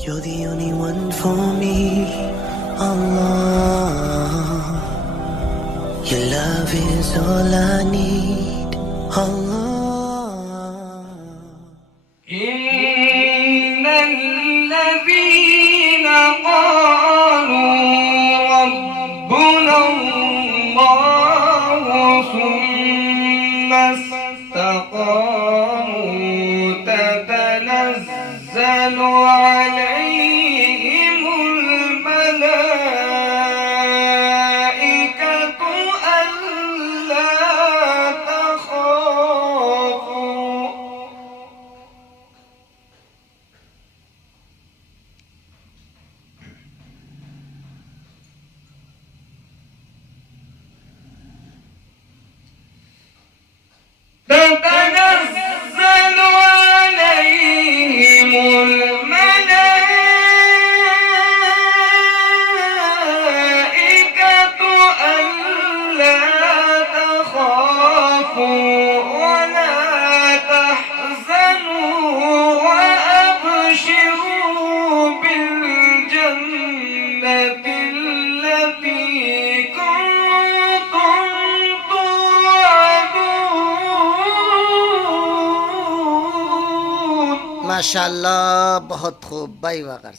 You're the only one for me, Allah. Your love is all I need, Allah. إن الذين قالوا ربنا الله ثم استقاموا تتنزل عليهم الملائكة ألا تخافوا تتنزل عليهم الملائكة ألا تخافوا ولا تحزنوا وأبشروا بالجنة التي كنتم توعدون. माशाल्लाह बहुत खूब भाई वाह कर